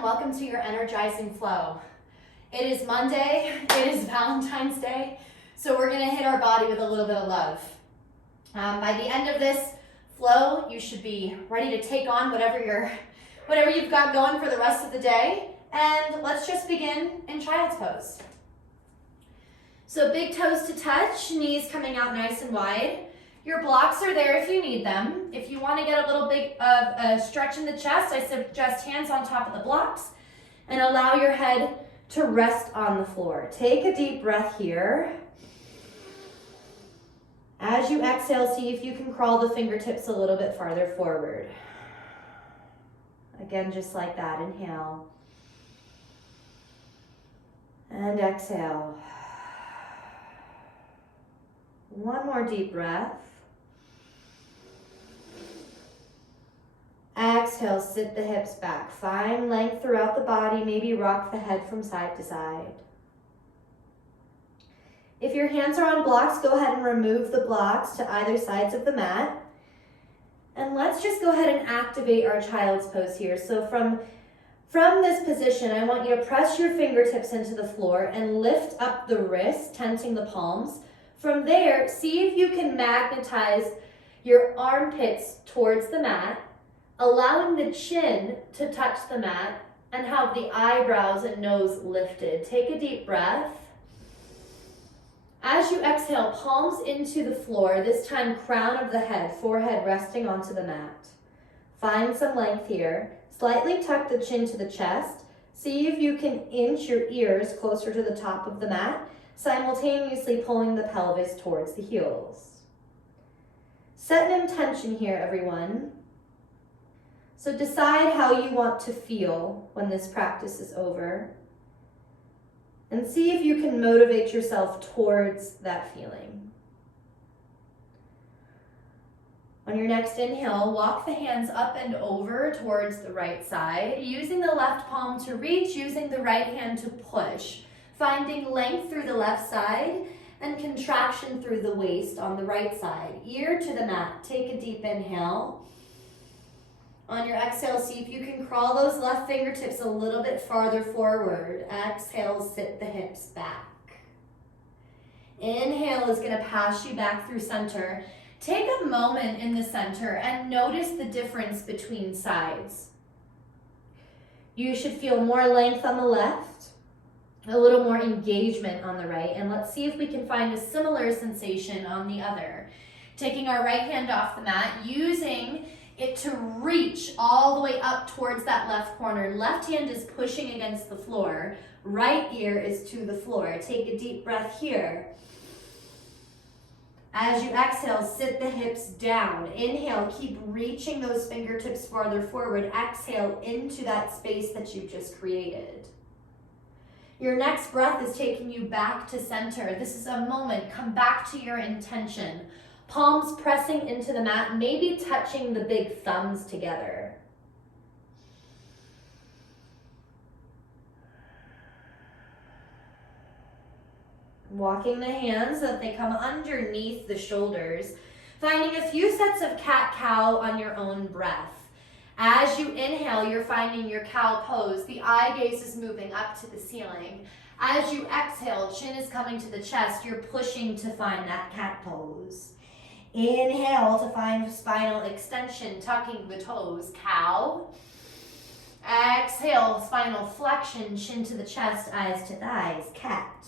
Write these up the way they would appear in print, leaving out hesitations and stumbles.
everyone. Welcome to your Energizing Flow. It is Monday. It is Valentine's Day. So we're going to hit our body with a little bit of love. By the end of this flow, you should be ready to take on whatever you've got going for the rest of the day. And let's just begin in child's pose. So big toes to touch, knees coming out nice and wide. Your blocks are there if you need them. If you want to get a little bit of a stretch in the chest, I suggest hands on top of the blocks and allow your head to rest on the floor. Take a deep breath here. As you exhale, see if you can crawl the fingertips a little bit farther forward. Again, just like that. Inhale. And exhale. One more deep breath. Exhale, sit the hips back. Find length throughout the body. Maybe rock the head from side to side. If your hands are on blocks, go ahead and remove the blocks to either sides of the mat. And let's just go ahead and activate our child's pose here. So from this position, I want you to press your fingertips into the floor and lift up the wrists, tenting the palms. From there, see if you can magnetize your armpits towards the mat, allowing the chin to touch the mat and have the eyebrows and nose lifted. Take a deep breath. As you exhale, palms into the floor, this time crown of the head, forehead resting onto the mat. Find some length here. Slightly tuck the chin to the chest. See if you can inch your ears closer to the top of the mat, simultaneously pulling the pelvis towards the heels. Set an intention here, everyone. So decide how you want to feel when this practice is over. And see if you can motivate yourself towards that feeling. On your next inhale, walk the hands up and over towards the right side, using the left palm to reach, using the right hand to push, finding length through the left side and contraction through the waist on the right side. Ear to the mat. Take a deep inhale. On your exhale, see if you can crawl those left fingertips a little bit farther forward. Exhale, sit the hips back. Inhale is going to pass you back through center. Take a moment in the center and notice the difference between sides. You should feel more length on the left, a little more engagement on the right, and let's see if we can find a similar sensation on the other. Taking our right hand off the mat, using it to reach all the way up towards that left corner. Left hand is pushing against the floor. Right ear is to the floor. Take a deep breath here. As you exhale, sit the hips down. Inhale, keep reaching those fingertips farther forward. Exhale into that space that you've just created. Your next breath is taking you back to center. This is a moment. Come back to your intention. Palms pressing into the mat, maybe touching the big thumbs together. Walking the hands so that they come underneath the shoulders. Finding a few sets of cat-cow on your own breath. As you inhale, you're finding your cow pose. The eye gaze is moving up to the ceiling. As you exhale, chin is coming to the chest. You're pushing to find that cat pose. Inhale to find spinal extension, tucking the toes, cow. Exhale, spinal flexion, chin to the chest, eyes to thighs, cat.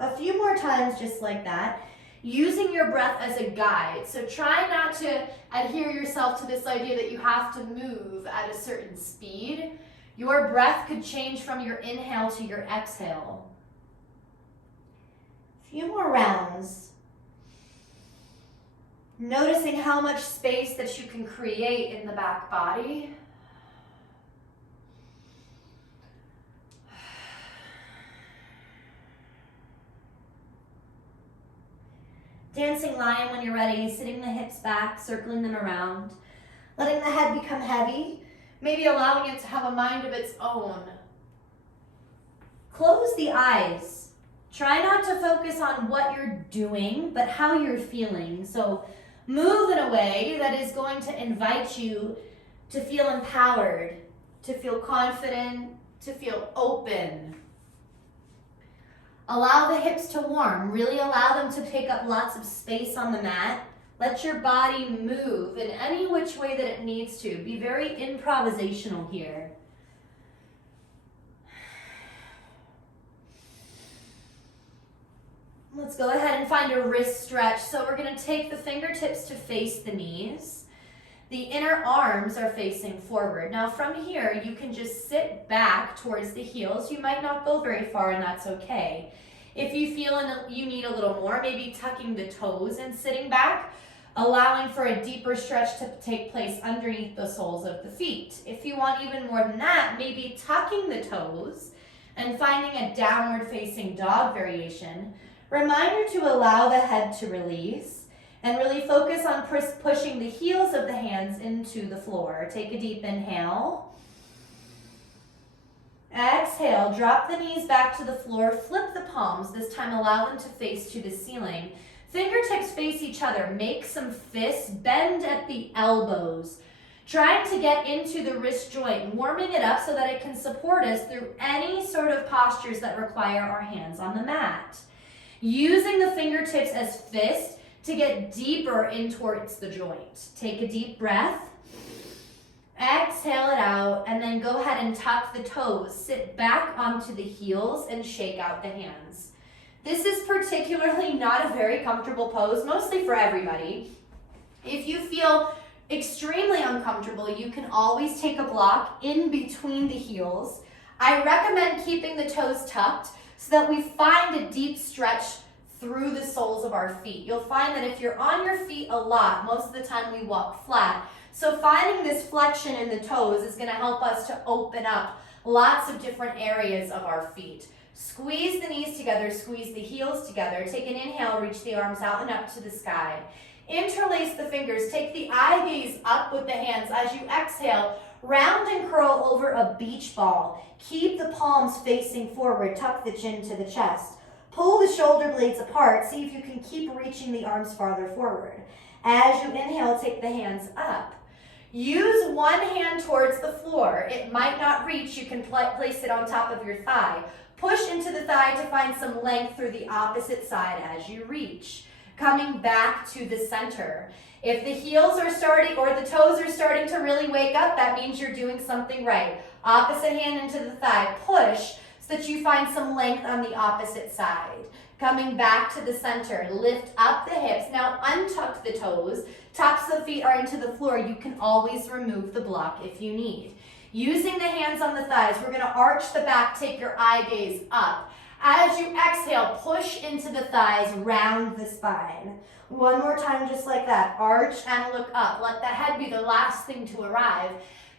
A few more times just like that, using your breath as a guide. So try not to adhere yourself to this idea that you have to move at a certain speed. Your breath could change from your inhale to your exhale. A few more rounds. Noticing how much space that you can create in the back body. Dancing lion when you're ready, sitting the hips back, circling them around. Letting the head become heavy, maybe allowing it to have a mind of its own. Close the eyes. Try not to focus on what you're doing, but how you're feeling. So move in a way that is going to invite you to feel empowered, to feel confident, to feel open. Allow the hips to warm. Really allow them to take up lots of space on the mat. Let your body move in any which way that it needs to. Be very improvisational here. Let's go ahead and find a wrist stretch. So we're going to take the fingertips to face the knees. The inner arms are facing forward. Now from here, you can just sit back towards the heels. You might not go very far, and that's okay. If you feel you need a little more, maybe tucking the toes and sitting back, allowing for a deeper stretch to take place underneath the soles of the feet. If you want even more than that, maybe tucking the toes and finding a downward facing dog variation. Reminder to allow the head to release and really focus on pushing the heels of the hands into the floor. Take a deep inhale. Exhale, drop the knees back to the floor, flip the palms. This time allow them to face to the ceiling. Fingertips face each other. Make some fists, bend at the elbows. Trying to get into the wrist joint, warming it up so that it can support us through any sort of postures that require our hands on the mat. Using the fingertips as fists to get deeper in towards the joint. Take a deep breath. Exhale it out, and then go ahead and tuck the toes. Sit back onto the heels and shake out the hands. This is particularly not a very comfortable pose, mostly for everybody. If you feel extremely uncomfortable, you can always take a block in between the heels. I recommend keeping the toes tucked so that we find a deep stretch through the soles of our feet. You'll find that if you're on your feet a lot, most of the time we walk flat. So finding this flexion in the toes is going to help us to open up lots of different areas of our feet. Squeeze the knees together, squeeze the heels together. Take an inhale, reach the arms out and up to the sky. Interlace the fingers, take the eye gaze up with the hands. As you exhale, round and curl over a beach ball. Keep the palms facing forward, tuck the chin to the chest. Pull the shoulder blades apart, see if you can keep reaching the arms farther forward. As you inhale, take the hands up. Use one hand towards the floor. It might not reach, you can place it on top of your thigh. Push into the thigh to find some length through the opposite side as you reach. Coming back to the center. If the heels are starting or the toes are starting to really wake up, that means you're doing something right. Opposite hand into the thigh. Push so that you find some length on the opposite side. Coming back to the center. Lift up the hips. Now untuck the toes. Tops of the feet are into the floor. You can always remove the block if you need. Using the hands on the thighs, we're going to arch the back, take your eye gaze up. As you exhale, push into the thighs, round the spine. One more time, just like that. Arch and look up. Let the head be the last thing to arrive.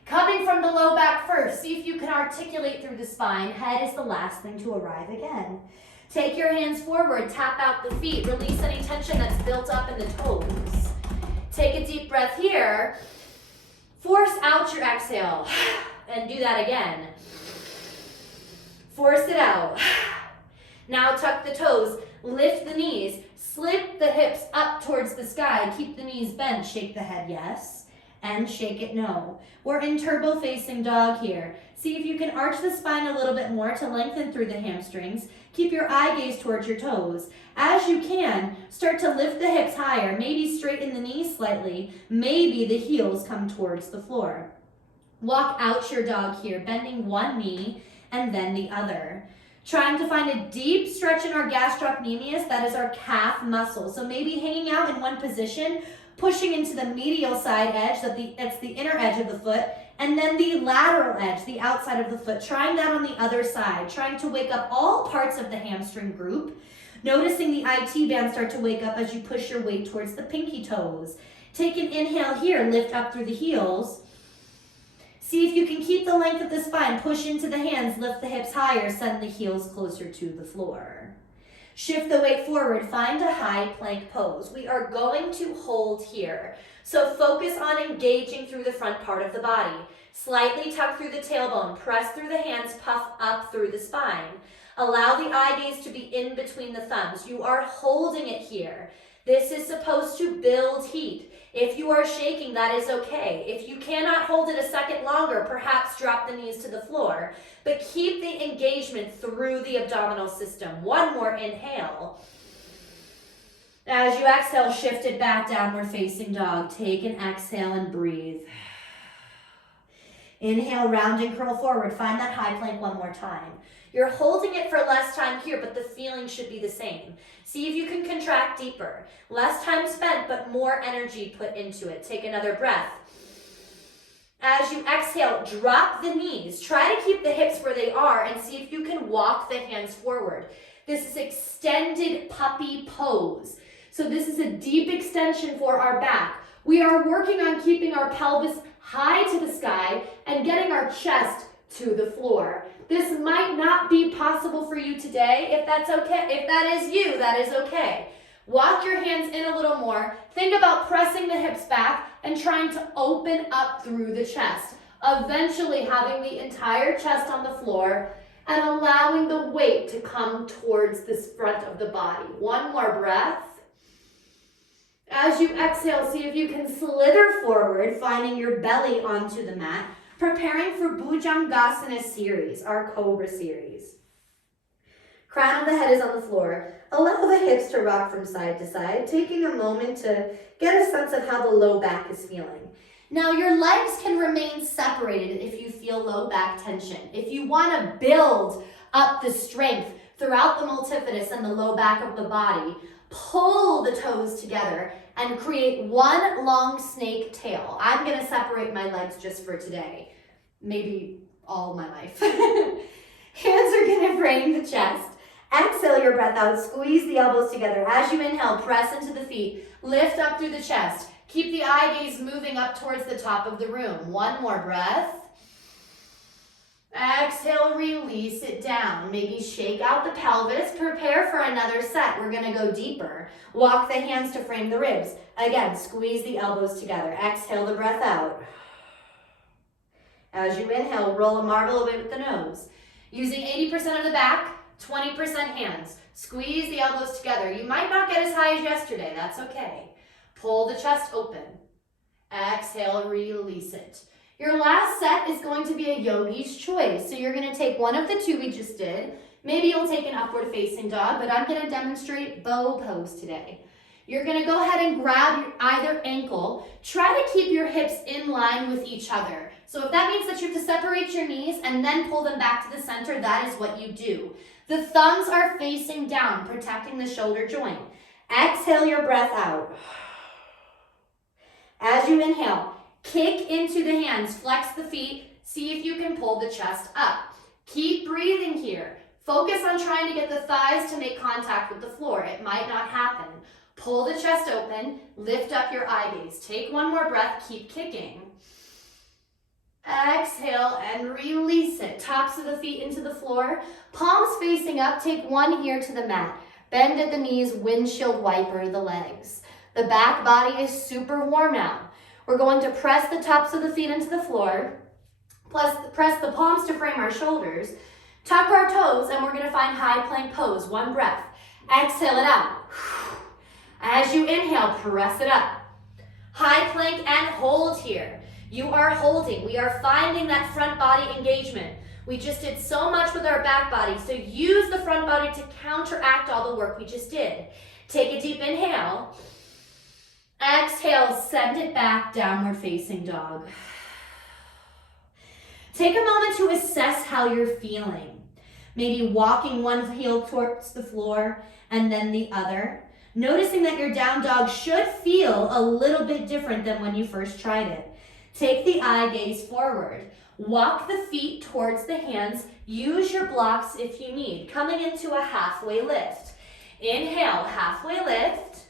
Coming from the low back first, see if you can articulate through the spine. Head is the last thing to arrive again. Take your hands forward, tap out the feet, release any tension that's built up in the toes. Take a deep breath here. Force out your exhale, and do that again. Force it out. Now tuck the toes, lift the knees, slip the hips up towards the sky, keep the knees bent, shake the head yes, and shake it no. We're in turbo facing dog here. See if you can arch the spine a little bit more to lengthen through the hamstrings. Keep your eye gaze towards your toes. As you can, start to lift the hips higher, maybe straighten the knees slightly, maybe the heels come towards the floor. Walk out your dog here, bending one knee and then the other. Trying to find a deep stretch in our gastrocnemius, that is our calf muscle. So maybe hanging out in one position, pushing into the medial side edge, that's the inner edge of the foot, and then the lateral edge, the outside of the foot. Trying that on the other side, trying to wake up all parts of the hamstring group. Noticing the IT band start to wake up as you push your weight towards the pinky toes. Take an inhale here, lift up through the heels. See if you can keep the length of the spine, push into the hands, lift the hips higher, send the heels closer to the floor. Shift the weight forward, find a high plank pose. We are going to hold here. So focus on engaging through the front part of the body. Slightly tuck through the tailbone, press through the hands, puff up through the spine. Allow the eye gaze to be in between the thumbs. You are holding it here. This is supposed to build heat. If you are shaking, that is okay. If you cannot hold it a second longer, perhaps drop the knees to the floor. But keep the engagement through the abdominal system. One more inhale. As you exhale, shift it back, downward facing dog. Take an exhale and breathe. Inhale, round and curl forward. Find that high plank one more time. You're holding it for less time here, but the feeling should be the same. See if you can contract deeper. Less time spent, but more energy put into it. Take another breath. As you exhale, drop the knees. Try to keep the hips where they are and see if you can walk the hands forward. This is extended puppy pose. So this is a deep extension for our back. We are working on keeping our pelvis high to the sky and getting our chest to the floor. This might not be possible for you today. If that's okay, if that is you, that is okay. Walk your hands in a little more. Think about pressing the hips back and trying to open up through the chest. Eventually having the entire chest on the floor and allowing the weight to come towards the front of the body. One more breath. As you exhale, see if you can slither forward, finding your belly onto the mat. Preparing for Bujamagasana Series, our Cobra series. Crown of the head is on the floor. Allow the hips to rock from side to side, taking a moment to get a sense of how the low back is feeling. Now your legs can remain separated if you feel low back tension. If you want to build up the strength throughout the multifidus and the low back of the body, pull the toes together and create one long snake tail. I'm going to separate my legs just for today. Maybe all my life. Hands are going to frame the chest. Exhale your breath out. Squeeze the elbows together. As you inhale, press into the feet. Lift up through the chest. Keep the eye gaze moving up towards the top of the room. One more breath. Exhale, release it down. Maybe shake out the pelvis. Prepare for another set. We're going to go deeper. Walk the hands to frame the ribs. Again, squeeze the elbows together. Exhale the breath out. As you inhale, roll a marble away with the nose. Using 80% of the back, 20% hands. Squeeze the elbows together. You might not get as high as yesterday. That's okay. Pull the chest open. Exhale, release it. Your last set is going to be a yogi's choice. So you're going to take one of the two we just did. Maybe you'll take an upward facing dog, but I'm going to demonstrate bow pose today. You're going to go ahead and grab either ankle. Try to keep your hips in line with each other. So if that means that you have to separate your knees and then pull them back to the center, that is what you do. The thumbs are facing down, protecting the shoulder joint. Exhale your breath out. As you inhale, kick into the hands, flex the feet, see if you can pull the chest up. Keep breathing here. Focus on trying to get the thighs to make contact with the floor. It might not happen. Pull the chest open, lift up your eye gaze. Take one more breath, keep kicking. Exhale and release it. Tops of the feet into the floor. Palms facing up, take one ear to the mat. Bend at the knees, windshield wiper the legs. The back body is super warm now. We're going to press the tops of the feet into the floor, plus press the palms to frame our shoulders, tuck our toes, and we're going to find high plank pose. One breath. Exhale it out. As you inhale, press it up. High plank and hold here. You are holding. We are finding that front body engagement. We just did so much with our back body, so use the front body to counteract all the work we just did. Take a deep inhale. Exhale, send it back, downward facing dog. Take a moment to assess how you're feeling. Maybe walking one heel towards the floor and then the other. Noticing that your down dog should feel a little bit different than when you first tried it. Take the eye gaze forward. Walk the feet towards the hands. Use your blocks if you need. Coming into a halfway lift. Inhale, halfway lift.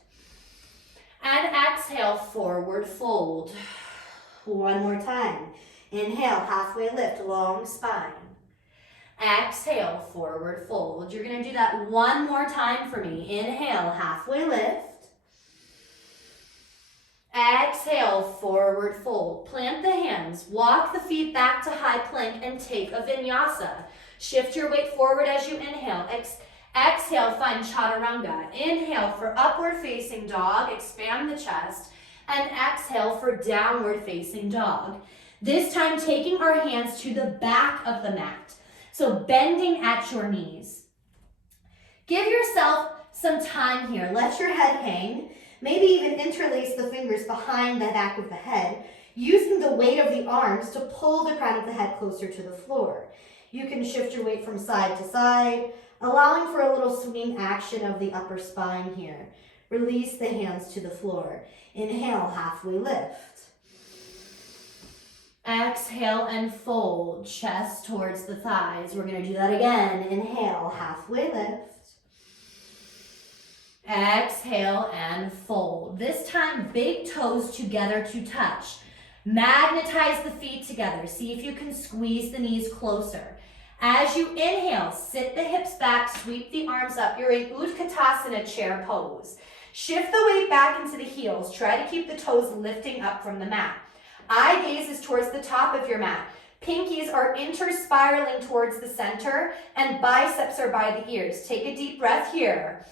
And exhale, forward fold. One more time. Inhale, halfway lift, long spine. Exhale, forward fold. You're going to do that one more time for me. Inhale, halfway lift. Exhale, forward fold. Plant the hands. Walk the feet back to high plank and take a vinyasa. Shift your weight forward as you inhale. Exhale, find chaturanga. Inhale for upward facing dog. Expand the chest. And exhale for downward facing dog. This time taking our hands to the back of the mat. So bending at your knees. Give yourself some time here. Let your head hang. Maybe even interlace the fingers behind the back of the head, using the weight of the arms to pull the crown of the head closer to the floor. You can shift your weight from side to side, allowing for a little swinging action of the upper spine here. Release the hands to the floor. Inhale, halfway lift. Exhale and fold, chest towards the thighs. We're going to do that again. Inhale, halfway lift. Exhale and fold. This time, big toes together to touch. Magnetize the feet together. See if you can squeeze the knees closer. As you inhale, sit the hips back, sweep the arms up. You're in Utkatasana chair pose. Shift the weight back into the heels. Try to keep the toes lifting up from the mat. Eye gaze is towards the top of your mat. Pinkies are inter-spiraling towards the center, and biceps are by the ears. Take a deep breath here.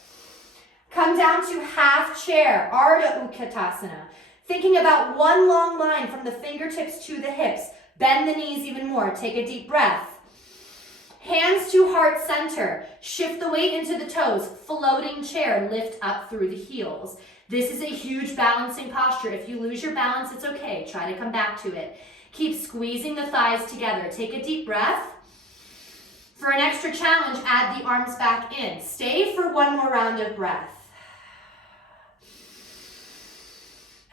Come down to half chair, Ardha Utkatasana. Thinking about one long line from the fingertips to the hips. Bend the knees even more. Take a deep breath. Hands to heart center. Shift the weight into the toes. Floating chair. Lift up through the heels. This is a huge balancing posture. If you lose your balance, it's okay. Try to come back to it. Keep squeezing the thighs together. Take a deep breath. For an extra challenge, add the arms back in. Stay for one more round of breath.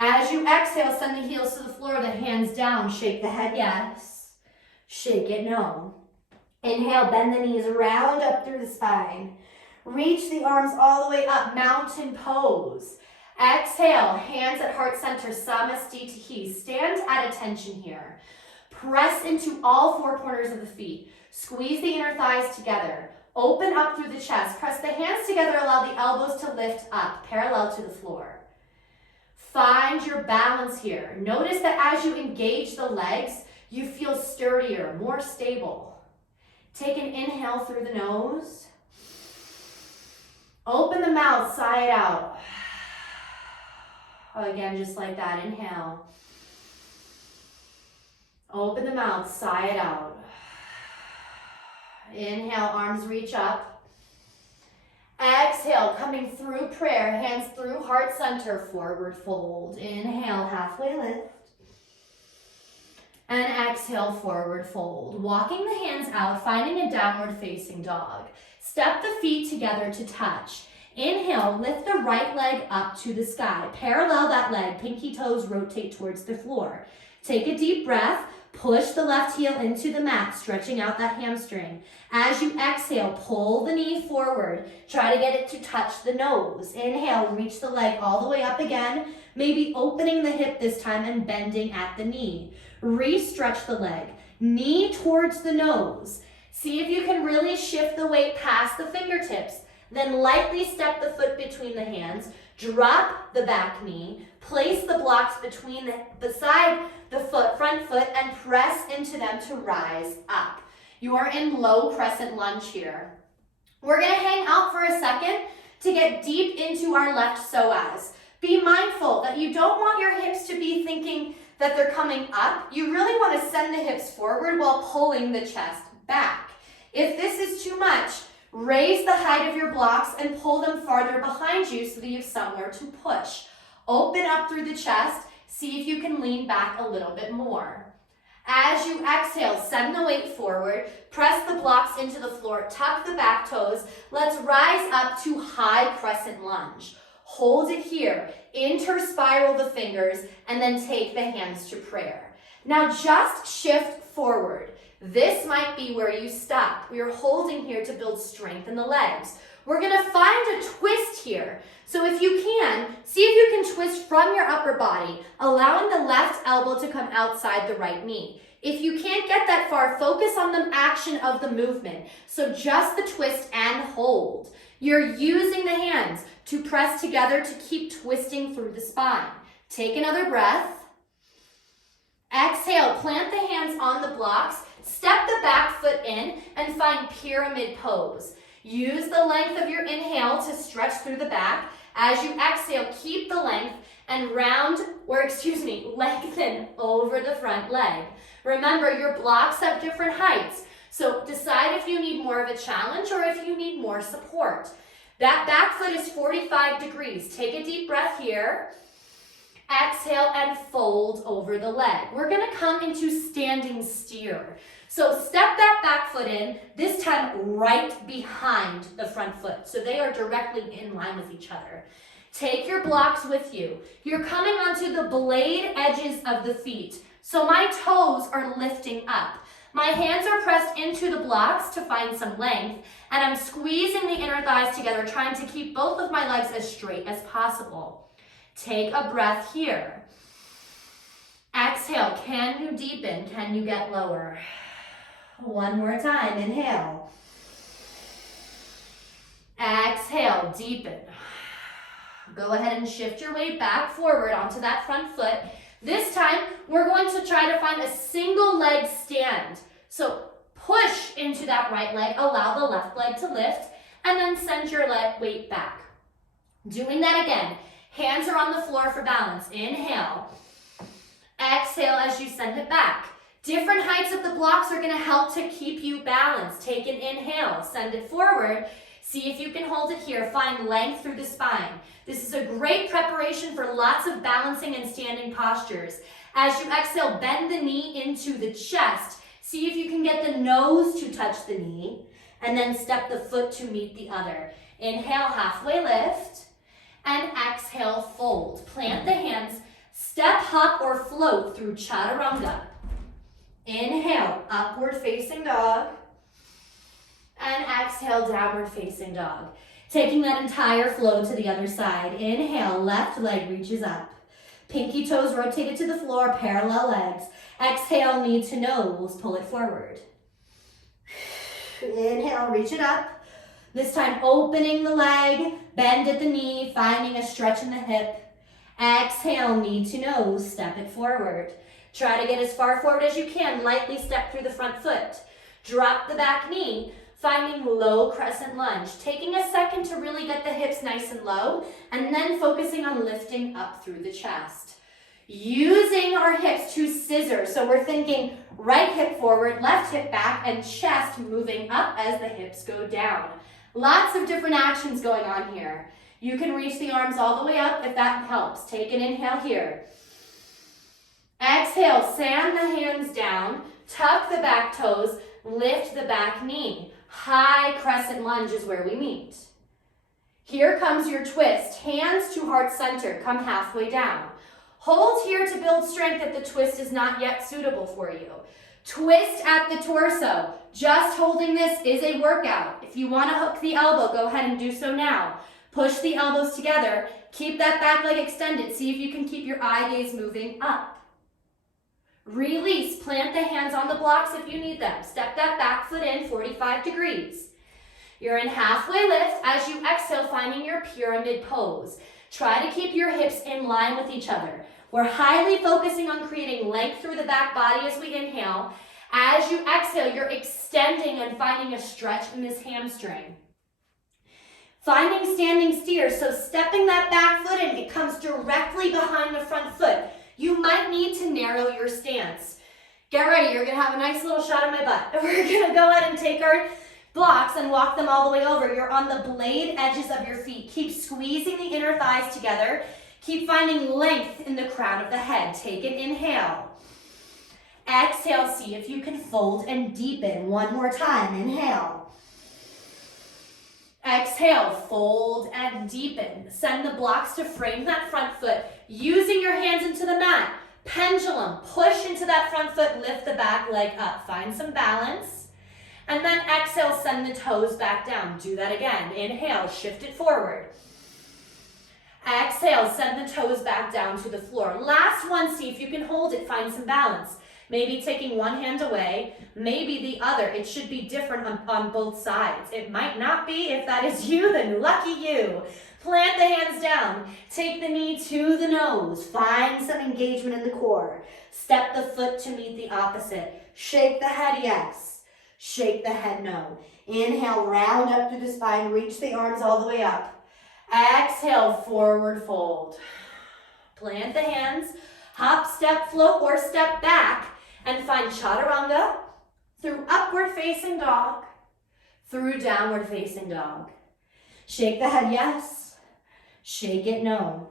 As you exhale, send the heels to the floor, the hands down. Shake the head, yes. Shake it, no. Inhale, bend the knees, round up through the spine. Reach the arms all the way up, mountain pose. Exhale, hands at heart center, Samastitihi. Stand at attention here. Press into all four corners of the feet. Squeeze the inner thighs together. Open up through the chest. Press the hands together, allow the elbows to lift up, parallel to the floor. Find your balance here. Notice that as you engage the legs, you feel sturdier, more stable. Take an inhale through the nose. Open the mouth, sigh it out. Again, just like that, inhale. Open the mouth, sigh it out. Inhale, arms reach up. Exhale, coming through prayer, hands through heart center, forward fold. Inhale, halfway lift. And exhale, forward fold. Walking the hands out, finding a downward facing dog. Step the feet together to touch. Inhale, lift the right leg up to the sky. Parallel that leg, pinky toes rotate towards the floor. Take a deep breath. Push the left heel into the mat, stretching out that hamstring. As you exhale, pull the knee forward. Try to get it to touch the nose. Inhale, reach the leg all the way up again. Maybe opening the hip this time and bending at the knee. Re-stretch the leg. Knee towards the nose. See if you can really shift the weight past the fingertips. Then lightly step the foot between the hands. Drop the back knee. Place the blocks beside the front foot, and press into them to rise up. You are in low crescent lunge here. We're gonna hang out for a second to get deep into our left psoas. Be mindful that you don't want your hips to be thinking that they're coming up. You really wanna send the hips forward while pulling the chest back. If this is too much, raise the height of your blocks and pull them farther behind you so that you have somewhere to push. Open up through the chest. See if you can lean back a little bit more. As you exhale, send the weight forward. Press the blocks into the floor. Tuck the back toes. Let's rise up to high crescent lunge. Hold it here. Interspiral the fingers and then take the hands to prayer. Now just shift forward. This might be where you stop. We are holding here to build strength in the legs. We're gonna find a twist here. So if you can, see if you can twist from your upper body, allowing the left elbow to come outside the right knee. If you can't get that far, focus on the action of the movement. So just the twist and hold. You're using the hands to press together to keep twisting through the spine. Take another breath. Exhale, plant the hands on the blocks, step the back foot in, and find pyramid pose. Use the length of your inhale to stretch through the back. As you exhale, keep the length and lengthen over the front leg. Remember, your blocks have different heights, so decide if you need more of a challenge or if you need more support. That back foot is 45 degrees. Take a deep breath here. Exhale and fold over the leg. We're gonna come into standing steer. So step that back foot in, this time right behind the front foot. So they are directly in line with each other. Take your blocks with you. You're coming onto the blade edges of the feet. So my toes are lifting up. My hands are pressed into the blocks to find some length, and I'm squeezing the inner thighs together, trying to keep both of my legs as straight as possible. Take a breath here. Exhale, can you deepen? Can you get lower? One more time, inhale. Exhale, deepen. Go ahead and shift your weight back forward onto that front foot. This time, we're going to try to find a single leg stand. So push into that right leg, allow the left leg to lift, and then send your weight back. Doing that again. Hands are on the floor for balance. Inhale. Exhale as you send it back. Different heights of the blocks are going to help to keep you balanced. Take an inhale, send it forward. See if you can hold it here. Find length through the spine. This is a great preparation for lots of balancing and standing postures. As you exhale, bend the knee into the chest. See if you can get the nose to touch the knee, and then step the foot to meet the other. Inhale, halfway lift, and exhale, fold. Plant the hands, step, hop, or float through chaturanga. Inhale, upward facing dog, and exhale, downward facing dog. Taking that entire flow to the other side. Inhale, left leg reaches up. Pinky toes rotated to the floor, parallel legs. Exhale, knee to nose, pull it forward. Inhale, reach it up. This time opening the leg, bend at the knee, finding a stretch in the hip. Exhale, knee to nose, step it forward. Try to get as far forward as you can, lightly step through the front foot. Drop the back knee, finding low crescent lunge. Taking a second to really get the hips nice and low, and then focusing on lifting up through the chest. Using our hips to scissor, so we're thinking right hip forward, left hip back, and chest moving up as the hips go down. Lots of different actions going on here. You can reach the arms all the way up if that helps. Take an inhale here. Exhale, sand the hands down, tuck the back toes, lift the back knee. High crescent lunge is where we meet. Here comes your twist. Hands to heart center, come halfway down. Hold here to build strength if the twist is not yet suitable for you. Twist at the torso. Just holding this is a workout. If you want to hook the elbow, go ahead and do so now. Push the elbows together. Keep that back leg extended. See if you can keep your eye gaze moving up. Release. Plant the hands on the blocks if you need them. Step that back foot in 45 degrees. You're in halfway lift. As you exhale, finding your pyramid pose. Try to keep your hips in line with each other. We're highly focusing on creating length through the back body as we inhale. As you exhale, you're extending and finding a stretch in this hamstring. Finding standing steer, so stepping that back foot in, it comes directly behind the front foot. You might need to narrow your stance. Get ready, you're gonna have a nice little shot of my butt. We're gonna go ahead and take our blocks and walk them all the way over. You're on the blade edges of your feet. Keep squeezing the inner thighs together. Keep finding length in the crown of the head. Take an inhale. Exhale, see if you can fold and deepen. One more time, inhale. Exhale, fold and deepen. Send the blocks to frame that front foot. Using your hands into the mat. Pendulum, push into that front foot, lift the back leg up. Find some balance. And then exhale, send the toes back down. Do that again. Inhale, shift it forward. Exhale, send the toes back down to the floor. Last one, see if you can hold it, find some balance. Maybe taking one hand away, maybe the other. It should be different on both sides. It might not be. If that is you, then lucky you. Plant the hands down. Take the knee to the nose. Find some engagement in the core. Step the foot to meet the opposite. Shake the head, yes. Shake the head, no. Inhale, round up through the spine. Reach the arms all the way up. Exhale, forward fold. Plant the hands, hop, step, float, or step back, and find chaturanga through upward facing dog, through downward facing dog. Shake the head yes, shake it no.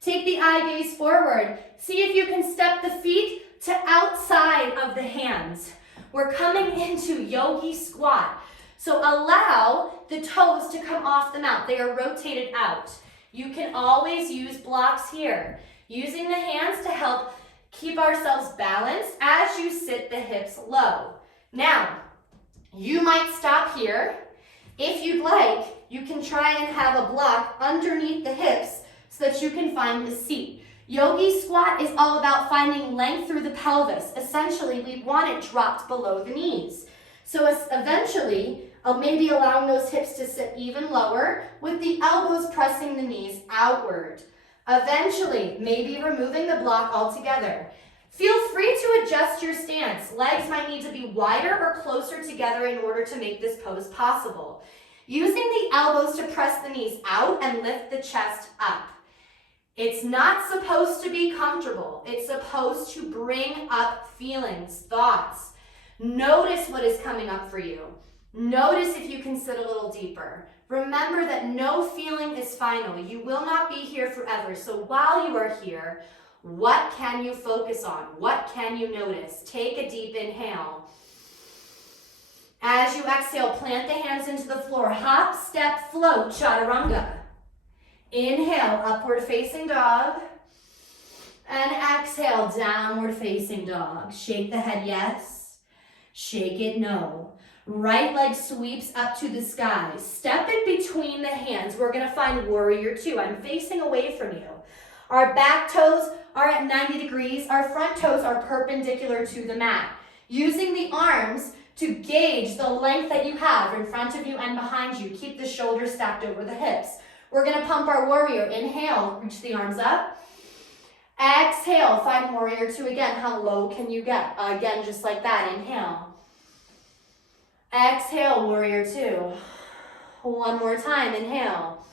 Take the eye gaze forward. See if you can step the feet to outside of the hands. We're coming into Yogi Squat. So allow the toes to come off the mat. They are rotated out. You can always use blocks here. Using the hands to help keep ourselves balanced as you sit the hips low. Now, you might stop here. If you'd like, you can try and have a block underneath the hips so that you can find a seat. Yogi Squat is all about finding length through the pelvis. Essentially, we want it dropped below the knees. So eventually, maybe allowing those hips to sit even lower with the elbows pressing the knees outward. Eventually, maybe removing the block altogether. Feel free to adjust your stance. Legs might need to be wider or closer together in order to make this pose possible. Using the elbows to press the knees out and lift the chest up. It's not supposed to be comfortable. It's supposed to bring up feelings, thoughts. Notice what is coming up for you. Notice if you can sit a little deeper. Remember that no feeling is final. You will not be here forever. So while you are here, what can you focus on? What can you notice? Take a deep inhale. As you exhale, plant the hands into the floor. Hop, step, float, chaturanga. Inhale, upward facing dog. And exhale, downward facing dog. Shake the head yes. Shake it no. Right leg sweeps up to the sky. Step in between the hands. We're going to find warrior two. I'm facing away from you. Our back toes are at 90 degrees. Our front toes are perpendicular to the mat. Using the arms to gauge the length that you have in front of you and behind you. Keep the shoulders stacked over the hips. We're going to pump our warrior. Inhale, reach the arms up. Exhale, find warrior two again. How low can you get? Again, just like that. Inhale. Exhale, warrior two. One more time, inhale.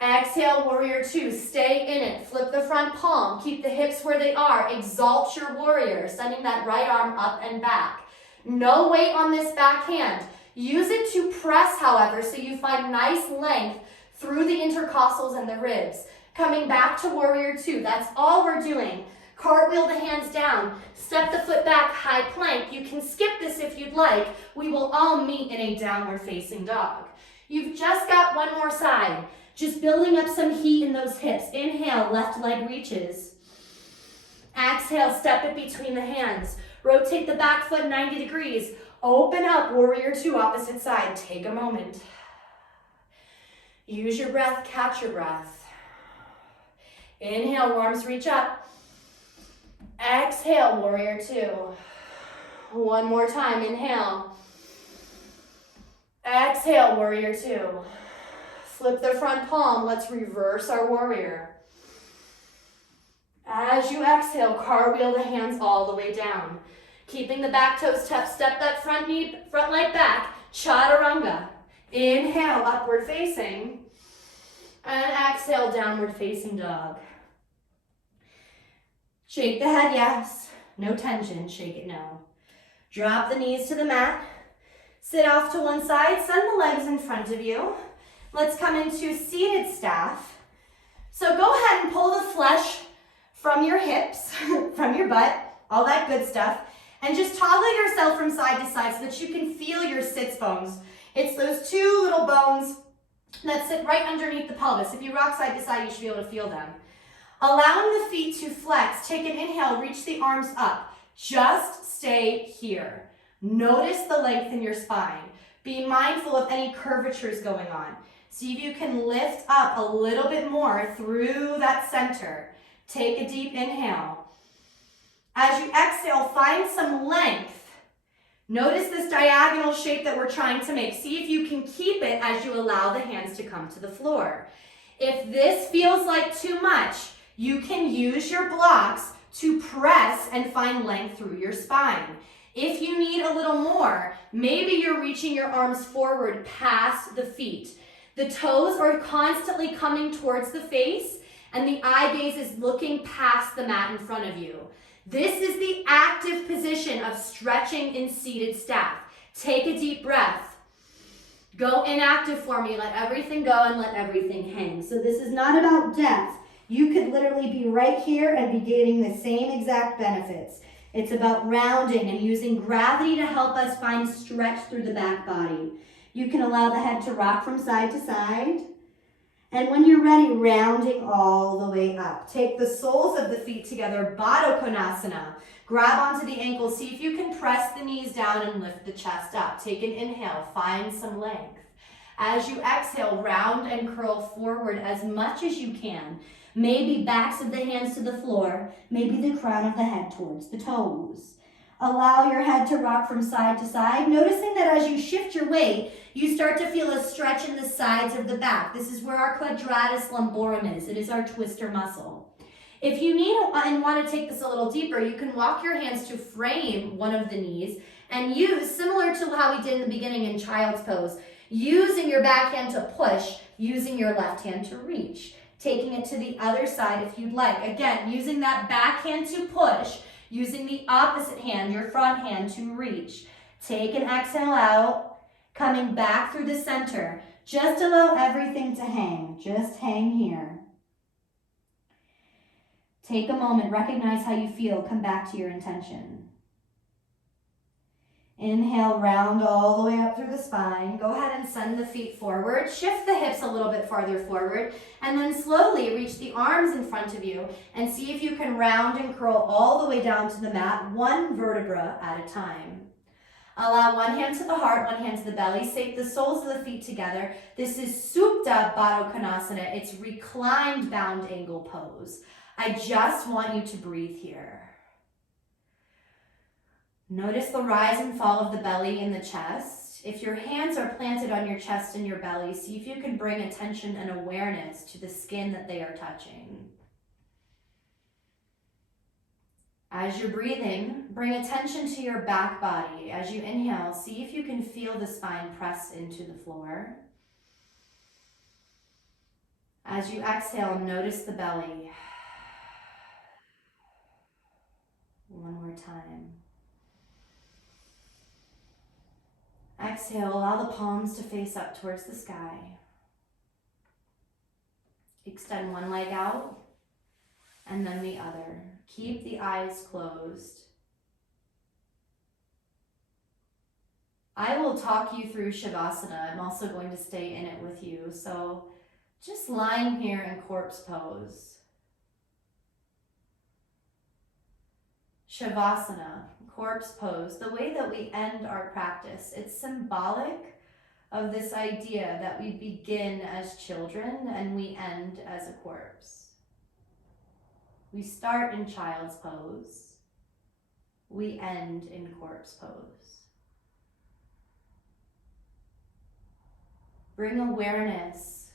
Exhale, warrior two. Stay in it. Flip the front palm. Keep the hips where they are. Exalt your warrior, sending that right arm up and back. No weight on this back hand. Use it to press, however, so you find nice length through the intercostals and the ribs. Coming back to warrior two. That's all we're doing. Cartwheel the hands down, step the foot back, high plank. You can skip this if you'd like. We will all meet in a downward facing dog. You've just got one more side. Just building up some heat in those hips. Inhale, left leg reaches. Exhale, step it between the hands. Rotate the back foot 90 degrees. Open up, warrior two, opposite side. Take a moment. Use your breath, catch your breath. Inhale, arms reach up. Exhale, warrior two. One more time, inhale. Exhale, warrior two. Flip the front palm, let's reverse our warrior. As you exhale, cartwheel the hands all the way down. Keeping the back toes tucked, step that front leg back, chaturanga. Inhale, upward facing. And exhale, downward facing dog. Shake the head, yes. No tension, shake it, no. Drop the knees to the mat. Sit off to one side, send the legs in front of you. Let's come into seated staff. So go ahead and pull the flesh from your hips, from your butt, all that good stuff, and just toggle yourself from side to side so that you can feel your sits bones. It's those two little bones that sit right underneath the pelvis. If you rock side to side, you should be able to feel them. Allowing the feet to flex, take an inhale, reach the arms up. Just stay here. Notice the length in your spine. Be mindful of any curvatures going on. See if you can lift up a little bit more through that center. Take a deep inhale. As you exhale, find some length. Notice this diagonal shape that we're trying to make. See if you can keep it as you allow the hands to come to the floor. If this feels like too much, you can use your blocks to press and find length through your spine. If you need a little more, maybe you're reaching your arms forward past the feet. The toes are constantly coming towards the face, and the eye gaze is looking past the mat in front of you. This is the active position of stretching in seated staff. Take a deep breath. Go inactive for me. Let everything go and let everything hang. So this is not about depth. You could literally be right here and be gaining the same exact benefits. It's about rounding and using gravity to help us find stretch through the back body. You can allow the head to rock from side to side. And when you're ready, rounding all the way up. Take the soles of the feet together, Baddha Konasana. Grab onto the ankles. See if you can press the knees down and lift the chest up. Take an inhale, find some length. As you exhale, round and curl forward as much as you can. Maybe backs of the hands to the floor, maybe the crown of the head towards the toes. Allow your head to rock from side to side, noticing that as you shift your weight, you start to feel a stretch in the sides of the back. This is where our quadratus lumborum is. It is our twister muscle. If you need and want to take this a little deeper, you can walk your hands to frame one of the knees and use, similar to how we did in the beginning in child's pose, using your back hand to push, using your left hand to reach. Taking it to the other side if you'd like. Again, using that back hand to push, using the opposite hand, your front hand, to reach. Take an exhale out, coming back through the center. Just allow everything to hang. Just hang here. Take a moment, recognize how you feel. Come back to your intention. Inhale, round all the way up through the spine. Go ahead and send the feet forward. Shift the hips a little bit farther forward. And then slowly reach the arms in front of you and see if you can round and curl all the way down to the mat, one vertebra at a time. Allow one hand to the heart, one hand to the belly. Take the soles of the feet together. This is Supta Baddha Konasana. It's reclined bound angle pose. I just want you to breathe here. Notice the rise and fall of the belly and the chest. If your hands are planted on your chest and your belly, see if you can bring attention and awareness to the skin that they are touching. As you're breathing, bring attention to your back body. As you inhale, see if you can feel the spine press into the floor. As you exhale, notice the belly. One more time. Exhale, allow the palms to face up towards the sky. Extend one leg out and then the other. Keep the eyes closed. I will talk you through Shavasana. I'm also going to stay in it with you. So just lying here in corpse pose. Shavasana, corpse pose, the way that we end our practice, it's symbolic of this idea that we begin as children and we end as a corpse. We start in child's pose, we end in corpse pose. Bring awareness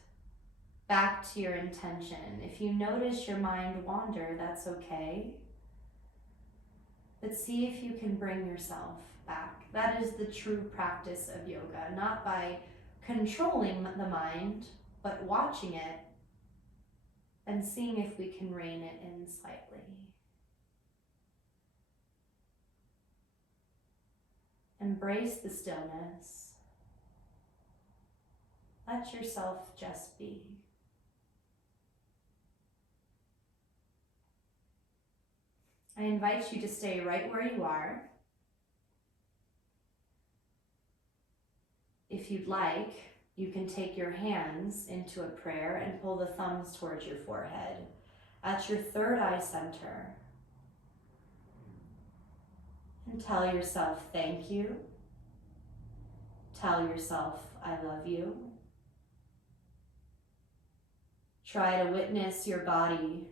back to your intention. If you notice your mind wander, that's okay. But see if you can bring yourself back. That is the true practice of yoga, not by controlling the mind, but watching it and seeing if we can rein it in slightly. Embrace the stillness. Let yourself just be. I invite you to stay right where you are. If you'd like, you can take your hands into a prayer and pull the thumbs towards your forehead at your third eye center. And tell yourself thank you. Tell yourself I love you. Try to witness your body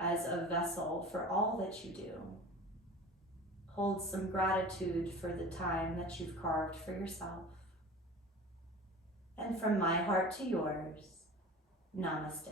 as a vessel for all that you do. Hold some gratitude for the time that you've carved for yourself. And from my heart to yours, namaste.